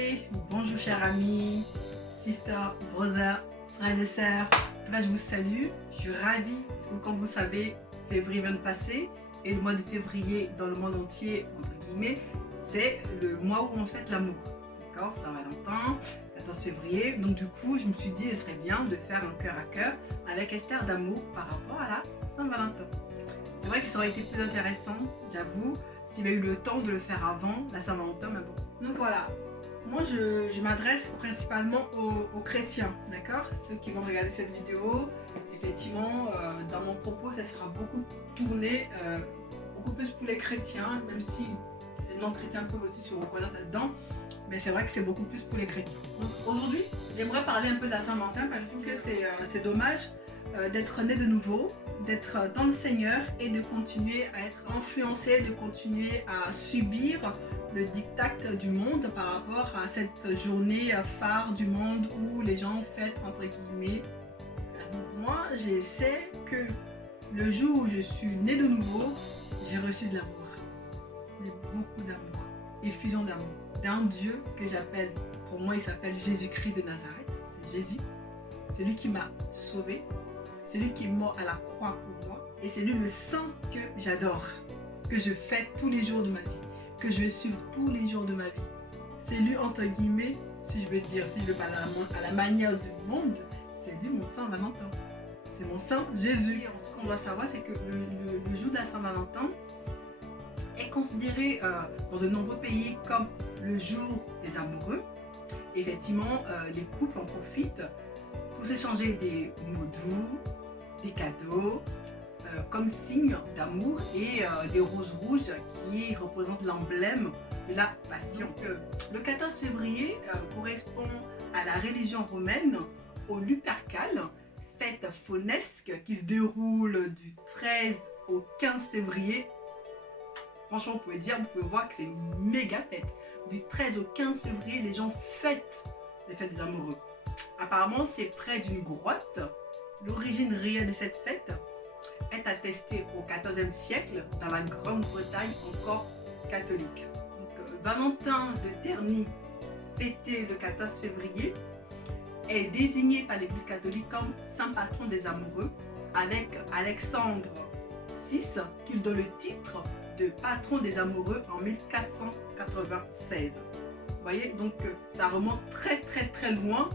santé, bonjour chers amis, sisters, brothers, frères et sœurs. Je vous salue, je suis ravie parce que comme vous savez, février vient de passer et le mois de février dans le monde entier, entre guillemets, c'est le mois où on fête l'amour. D'accord, Saint-Valentin, 14 février. Donc du coup, je me suis dit, ce serait bien de faire un cœur à cœur avec Esther d'amour par rapport à la Saint-Valentin. C'est vrai que ça aurait été plus intéressant, j'avoue, s'il y avait eu le temps de le faire avant la Saint-Valentin, mais bon. Donc voilà, moi je m'adresse principalement aux chrétiens, d'accord? Ceux qui vont regarder cette vidéo, effectivement, dans mon propos, ça sera beaucoup tourné, beaucoup plus pour les chrétiens, même si les non-chrétiens peuvent aussi se reconnaître là-dedans, mais c'est vrai que c'est beaucoup plus pour les chrétiens. Donc aujourd'hui, j'aimerais parler un peu de la Saint-Valentin parce que c'est dommage d'être né de nouveau, d'être dans le Seigneur et de continuer à être influencé, de continuer à subir le diktat du monde par rapport à cette journée phare du monde où les gens fêtent entre guillemets. Donc moi, je sais que le jour où je suis né de nouveau, j'ai reçu de l'amour, beaucoup d'amour, effusion d'amour, d'un Dieu que j'appelle, pour moi il s'appelle Jésus-Christ de Nazareth, c'est Jésus, celui qui m'a sauvé, celui qui est mort à la croix pour moi, et c'est lui le saint que j'adore, que je fête tous les jours de ma vie, que je vais suivre tous les jours de ma vie. C'est lui entre guillemets, si je veux dire, si je veux parler à la manière du monde, c'est lui mon Saint Valentin. C'est mon Saint Jésus. Ce qu'on doit savoir, c'est que le jour de la Saint-Valentin est considéré dans de nombreux pays comme le jour des amoureux. Effectivement, les couples en profitent pour s'échanger des mots doux, des cadeaux, comme signe d'amour et des roses rouges qui représentent l'emblème de la passion. Le 14 février correspond à la religion romaine, au Lupercal, fête faunesque qui se déroule du 13 au 15 février. Franchement, vous pouvez voir que c'est une méga fête. Du 13 au 15 février, les gens fêtent les fêtes des amoureux. Apparemment, c'est près d'une grotte. L'origine réelle de cette fête est attestée au XIVe siècle dans la Grande-Bretagne encore catholique. Donc, Valentin de Terni, fêté le 14 février, est désigné par l'Église catholique comme saint patron des amoureux, avec Alexandre VI qui lui donne le titre de patron des amoureux en 1496. Vous voyez, donc ça remonte très loin.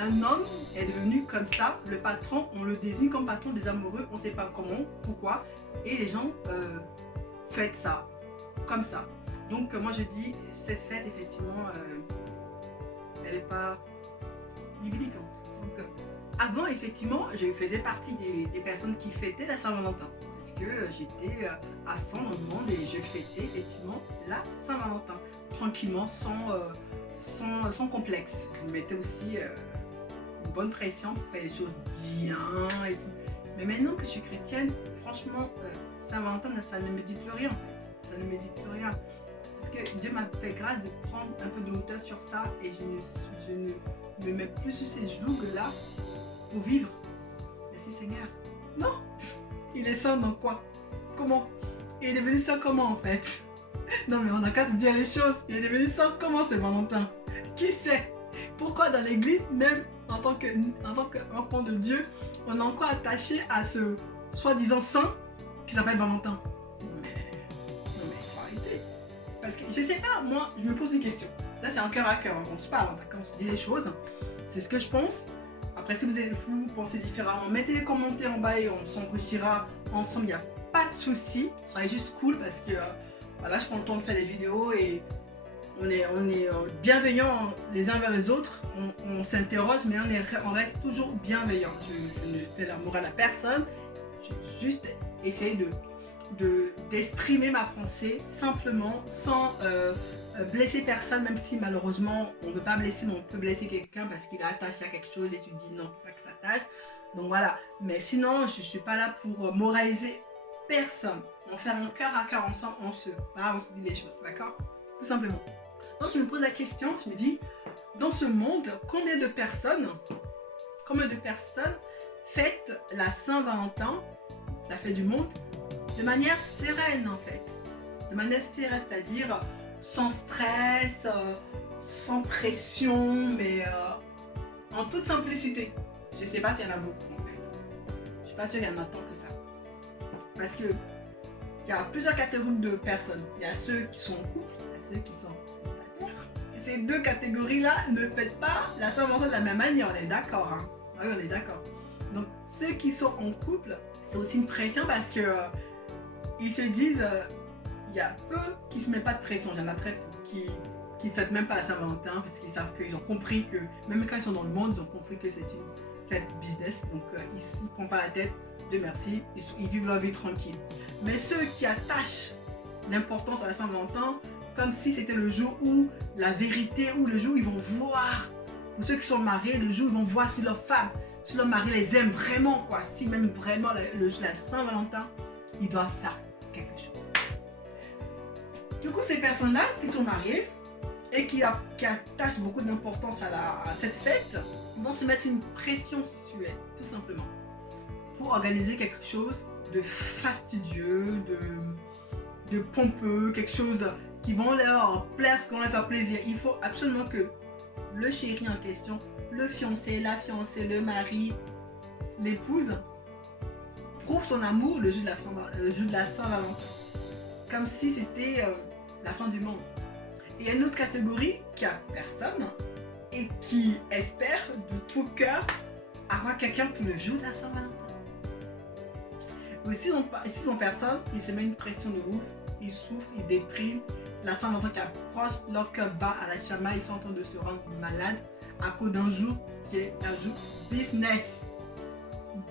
Un homme est devenu comme ça, le patron, on le désigne comme patron des amoureux, on ne sait pas comment, pourquoi, et les gens fêtent ça, comme ça. Donc moi je dis, cette fête effectivement, elle n'est pas biblique. Donc avant effectivement, je faisais partie des personnes qui fêtaient la Saint-Valentin, parce que j'étais à fond dans le monde et je fêtais effectivement la Saint-Valentin, tranquillement, sans complexe. Je mettais aussi une bonne pression pour faire les choses bien et tout. Mais maintenant que je suis chrétienne, franchement, Saint-Valentin, ça ne me dit plus rien en fait. Ça ne me dit plus rien. Parce que Dieu m'a fait grâce de prendre un peu de hauteur sur ça et je ne me mets plus sur ces jougs-là pour vivre. Merci Seigneur. Non, il est saint dans quoi? Comment? Il est devenu saint comment en fait? Non mais on n'a qu'à se dire les choses. Il est devenu saint comment ce Valentin? Qui sait? Pourquoi dans l'église, même en tant qu'enfant de Dieu, on est encore attaché à ce soi-disant saint qui s'appelle Valentin? Non mais il faut arrêter. Parce que je sais pas, moi je me pose une question. Là c'est un cœur à cœur, on se parle, d'accord, on se dit les choses. C'est ce que je pense. Après si vous pensez différemment, mettez les commentaires en bas et on s'enrichira ensemble, il n'y a pas de souci. Soyez juste cool parce que voilà, je prends le temps de faire des vidéos et on est bienveillants les uns vers les autres, on s'interroge mais on reste toujours bienveillants. Je ne fais l'amour à la personne, je juste essayer d'exprimer ma pensée simplement sans blesser personne, même si malheureusement on ne veut pas blesser, mais on peut blesser quelqu'un parce qu'il est attaché à quelque chose et tu dis non, faut pas que ça tâche. Donc voilà, mais sinon je ne suis pas là pour moraliser personne. On fait un cœur à cœur ensemble, on se parle, on se dit les choses, d'accord? Tout simplement. Donc je me pose la question, je me dis, dans ce monde, combien de personnes fêtent la Saint-Valentin, la fête du monde, de manière sereine en fait, de manière sereine, c'est-à-dire sans stress, sans pression, mais en toute simplicité. Je sais pas s'il y en a beaucoup en fait. Je suis pas sûre qu'il y en a tant que ça. Parce que il y a plusieurs catégories de personnes. Il y a ceux qui sont en couple, il y a ceux qui sont célibataires. Ces deux catégories-là ne faites pas la Saint-Valentin de la même manière, on est d'accord. Hein? Oui, on est d'accord. Donc, ceux qui sont en couple, c'est aussi une pression parce que ils se disent, il y a peu qui se mettent pas de pression. Il y en a très peu qui ne fêtent même pas la Saint-Valentin parce qu'ils savent qu'ils ont compris que, même quand ils sont dans le monde, ils ont compris que c'est une fête business. Donc, ils ne prennent pas la tête. Dieu merci, ils vivent leur vie tranquille. Mais ceux qui attachent l'importance à la Saint-Valentin, comme si c'était le jour où la vérité, ou le jour où ils vont voir, pour ceux qui sont mariés, le jour où ils vont voir si leur femme, si leur mari les aime vraiment, quoi, si même vraiment la Saint-Valentin, ils doivent faire quelque chose. Du coup, ces personnes-là qui sont mariées et qui attachent beaucoup d'importance à cette fête, vont se mettre une pression sur elle, tout simplement, pour organiser quelque chose de fastidieux, de pompeux, quelque chose qui vont leur plaire, qui vont leur faire plaisir. Il faut absolument que le chéri en question, le fiancé, la fiancée, le mari, l'épouse, prouve son amour le jour de la Saint-Valentin. Comme si c'était la fin du monde. Et il y a une autre catégorie qui a personne et qui espère de tout cœur avoir quelqu'un pour le jour de la Saint-Valentin. S'ils sont personne, ils se mettent une pression de ouf, ils souffrent, ils dépriment. La Saint-Valentin qui approche, leur cœur bat à la chamaille, ils sont en train de se rendre malades à cause d'un jour qui est un jour business.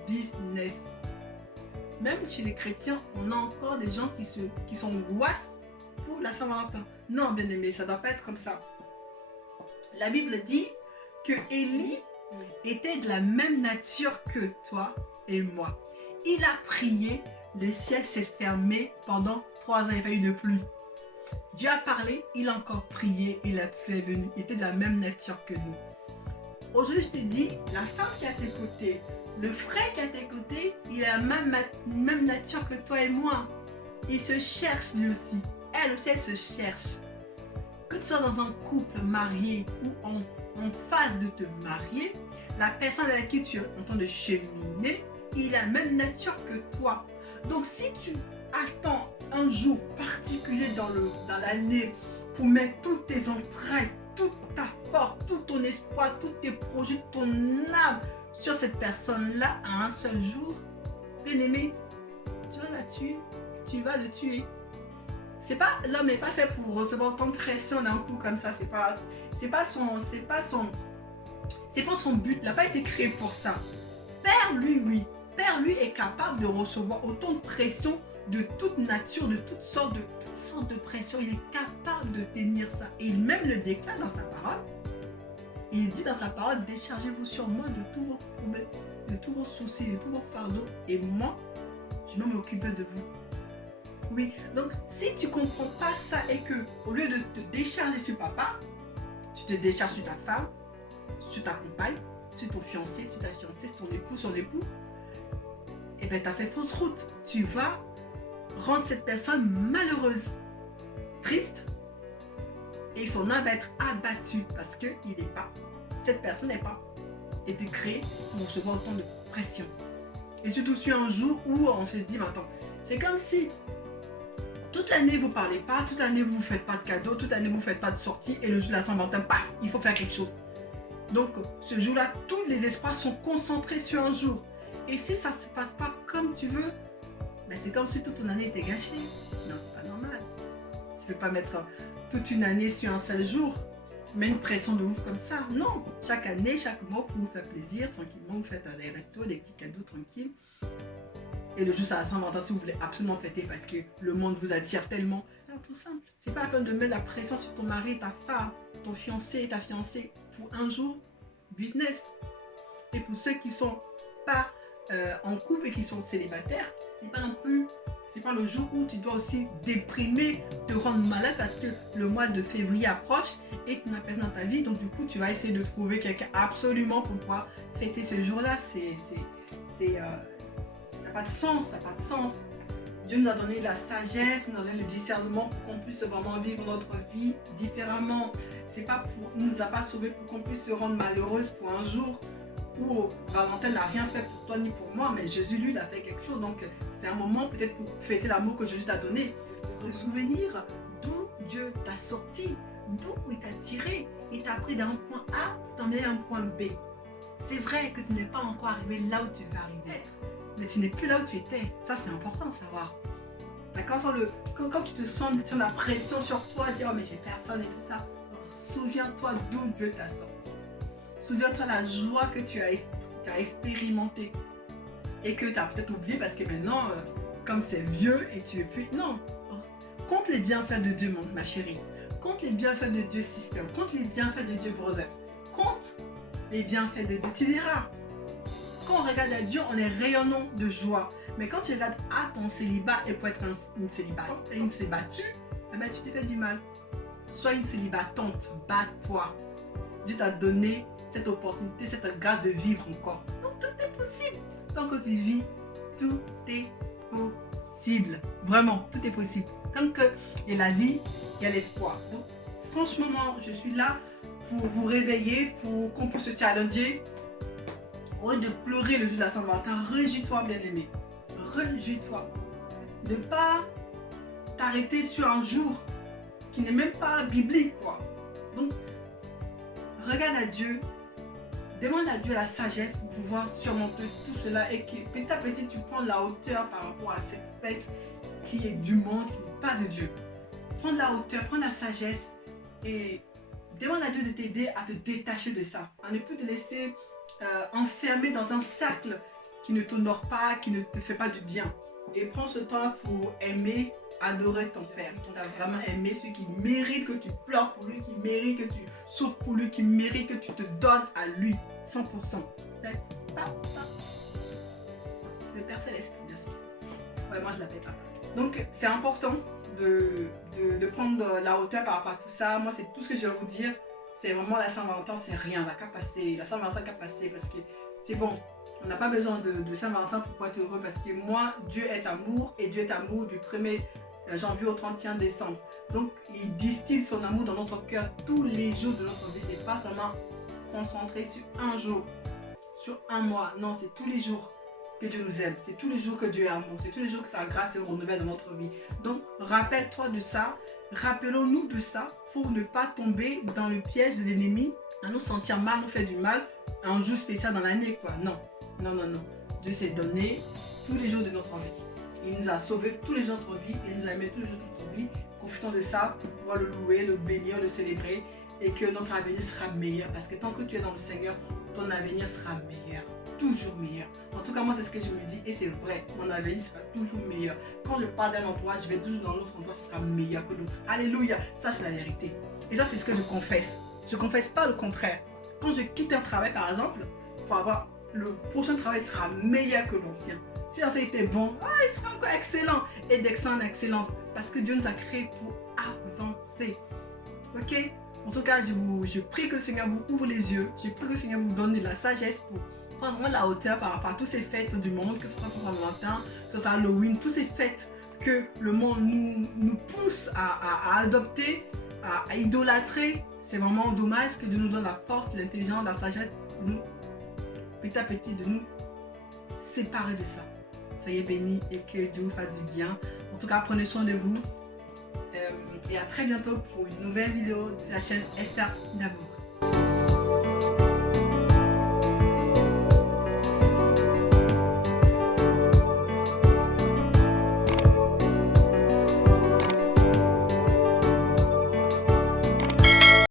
Business. Même chez les chrétiens, on a encore des gens qui s'angoissent pour la Saint-Valentin. Non, bien aimé, ça ne doit pas être comme ça. La Bible dit que Élie était de la même nature que toi et moi. Il a prié, le ciel s'est fermé pendant 3 ans, il n'y a pas eu de pluie. Dieu a parlé, il a encore prié et la pluie est venue. Il était de la même nature que nous. Aujourd'hui, je te dis, la femme qui est à tes côtés, le frère qui est à tes côtés, il a la même nature que toi et moi. Il se cherche lui aussi. Elle aussi, elle se cherche. Que tu sois dans un couple marié ou en phase de te marier, la personne avec qui tu es en train de cheminer, il a la même nature que toi. Donc si tu attends un jour particulier dans l'année pour mettre toutes tes entrailles, toute ta force, tout ton espoir, tous tes projets, ton âme sur cette personne-là à un seul jour, bien aimé, tu vas la tuer, tu vas le tuer. L'homme n'est pas fait pour recevoir autant de pression d'un coup comme ça, c'est pas son but, il n'a pas été créé pour ça. Père, lui, oui. Père, lui, est capable de recevoir autant de pression de toute nature, de toutes sortes de pression. Il est capable de tenir ça. Et il même le déclare dans sa parole. Il dit dans sa parole, déchargez-vous sur moi de tous vos problèmes, de tous vos soucis, de tous vos fardeaux. Et moi, je vais m'occuper de vous. Oui, donc si tu ne comprends pas ça et que au lieu de te décharger sur papa, tu te décharges sur ta femme, sur ta compagne, sur ton fiancé, sur ta fiancée, sur ton époux, son époux, et bien tu as fait fausse route. Tu vas rendre cette personne malheureuse, triste, et son âme va être abattue parce que cette personne n'est pas été créée pour recevoir autant de pression. Et surtout sur un jour où on se dit, attends, c'est comme si toute l'année vous ne parlez pas, toute l'année vous ne faites pas de cadeaux, toute l'année vous ne faites pas de sortie, et le jour de la Saint-Valentin, paf, il faut faire quelque chose. Donc ce jour-là, tous les espoirs sont concentrés sur un jour. Et si ça ne se passe pas comme tu veux, ben c'est comme si toute ton année était gâchée. Non, c'est pas normal. Tu ne peux pas mettre toute une année sur un seul jour. Mets une pression de ouf comme ça. Non, chaque année, chaque mois, pour vous faire plaisir, tranquillement, vous faites des restos, des petits cadeaux tranquilles. Et le jour de la Saint-Valentin, si vous voulez absolument fêter parce que le monde vous attire tellement, alors tout simple. C'est pas la peine de mettre la pression sur ton mari, ta femme, ton fiancé, ta fiancée pour un jour business. Et pour ceux qui sont pas en couple et qui sont célibataires, c'est pas le jour où tu dois aussi déprimer, te rendre malade parce que le mois de février approche et tu n'as personne dans ta vie, donc du coup tu vas essayer de trouver quelqu'un absolument pour pouvoir fêter ce jour-là. Ça n'a pas de sens, Dieu nous a donné la sagesse, nous a donné le discernement pour qu'on puisse vraiment vivre notre vie différemment. C'est pas pour, il ne nous a pas sauvés pour qu'on puisse se rendre malheureuse pour un jour où Valentin n'a rien fait pour toi ni pour moi, mais Jésus lui il a fait quelque chose. Donc c'est un moment peut-être pour fêter l'amour que Jésus t'a donné, pour te souvenir d'où Dieu t'a sorti, d'où il t'a tiré. Il t'a pris d'un point A pour t'emmener à un point B. C'est vrai que tu n'es pas encore arrivé là où tu veux arriver, mais tu n'es plus là où tu étais. Ça, c'est important de savoir. D'accord? Quand tu te sens la pression sur toi, dire oh, mais j'ai personne et tout ça, souviens-toi d'où Dieu t'a sorti. Souviens-toi la joie que tu as expérimentée et que tu as peut-être oublié parce que maintenant, comme c'est vieux et tu es plus. Non! Compte les bienfaits de Dieu, ma chérie. Compte les bienfaits de Dieu, sister. Compte les bienfaits de Dieu, brother. Compte les bienfaits de Dieu. Tu verras. Quand on regarde à Dieu, on est rayonnant de joie. Mais quand tu regardes à ton célibat et pour être une célibatante et une célibatue, eh ben, tu te fais du mal. Sois une célibatante, bats-toi. Dieu t'a donné cette opportunité, cette grâce de vivre encore. Donc tout est possible. Tant que tu vis, tout est possible. Vraiment, tout est possible. Tant qu'il y a la vie, il y a l'espoir. Donc franchement, moi, je suis là pour vous réveiller, pour qu'on puisse se challenger. Au lieu de pleurer le jour de la Saint-Valentin, réjouis-toi, bien-aimé. Réjouis-toi. Ne pas t'arrêter sur un jour qui n'est même pas biblique, quoi. Donc, regarde à Dieu, demande à Dieu la sagesse pour pouvoir surmonter tout cela et que petit à petit, tu prends la hauteur par rapport à cette fête qui est du monde, qui n'est pas de Dieu. Prends la hauteur, prends la sagesse et demande à Dieu de t'aider à te détacher de ça, à ne plus te laisser enfermé dans un cercle qui ne t'honore pas, qui ne te fait pas du bien. Et prends ce temps pour aimer, adorer ton Père. Tu as vraiment aimé celui qui mérite que tu pleures pour lui, qui mérite que tu souffres pour lui, qui mérite que tu te donnes à lui 100%. C'est Papa. Le Père Céleste, bien sûr. Ouais, moi je l'appelle Papa. Donc c'est important de prendre la hauteur par rapport à tout ça. Moi c'est tout ce que je vais vous dire. C'est vraiment la Saint-Valentin, c'est rien, la passer, la Saint-Valentin qui a passé parce que c'est bon. On n'a pas besoin de Saint-Valentin pour être heureux parce que moi, Dieu est amour et Dieu est amour du 1er janvier au 31 décembre. Donc, il distille son amour dans notre cœur tous les jours de notre vie. C'est pas seulement concentré sur un jour, sur un mois. Non, c'est tous les jours que Dieu nous aime. C'est tous les jours que Dieu est amour. C'est tous les jours que sa grâce se renouvelle dans notre vie. Donc, rappelle-toi de ça. Rappelons-nous de ça pour ne pas tomber dans le piège de l'ennemi, à nous sentir mal, nous faire du mal, un jour spécial dans l'année, quoi. Non, non, non, non. Dieu s'est donné tous les jours de notre vie. Il nous a sauvés tous les jours de notre vie. Il nous a aimés tous les jours de notre vie. Profitons de ça pour pouvoir le louer, le bénir, le célébrer et que notre avenir sera meilleur. Parce que tant que tu es dans le Seigneur, ton avenir sera meilleur. Toujours meilleur. En tout cas, moi, c'est ce que je me dis et c'est vrai. Mon avenir sera toujours meilleur. Quand je pars d'un endroit, je vais toujours dans l'autre endroit qui sera meilleur que l'autre. Alléluia. Ça, c'est la vérité. Et ça, c'est ce que je confesse. Je ne confesse pas le contraire. Quand je quitte un travail, par exemple, pour avoir le prochain travail sera meilleur que l'ancien. Si l'ancien était bon, il sera encore excellent. Et d'excellence en excellence. Parce que Dieu nous a créés pour avancer. Ok? En tout cas, je prie que le Seigneur vous ouvre les yeux. Je prie que le Seigneur vous donne de la sagesse pour prendre la hauteur par rapport à toutes ces fêtes du monde, que ce soit Saint-Valentin, que ce soit Halloween, toutes ces fêtes que le monde nous pousse à adopter, à idolâtrer. C'est vraiment dommage que Dieu nous donne la force, l'intelligence, la sagesse, de nous, petit à petit, de nous séparer de ça. Soyez bénis et que Dieu vous fasse du bien. En tout cas, prenez soin de vous. Et à très bientôt pour une nouvelle vidéo de la chaîne Esther D'amour.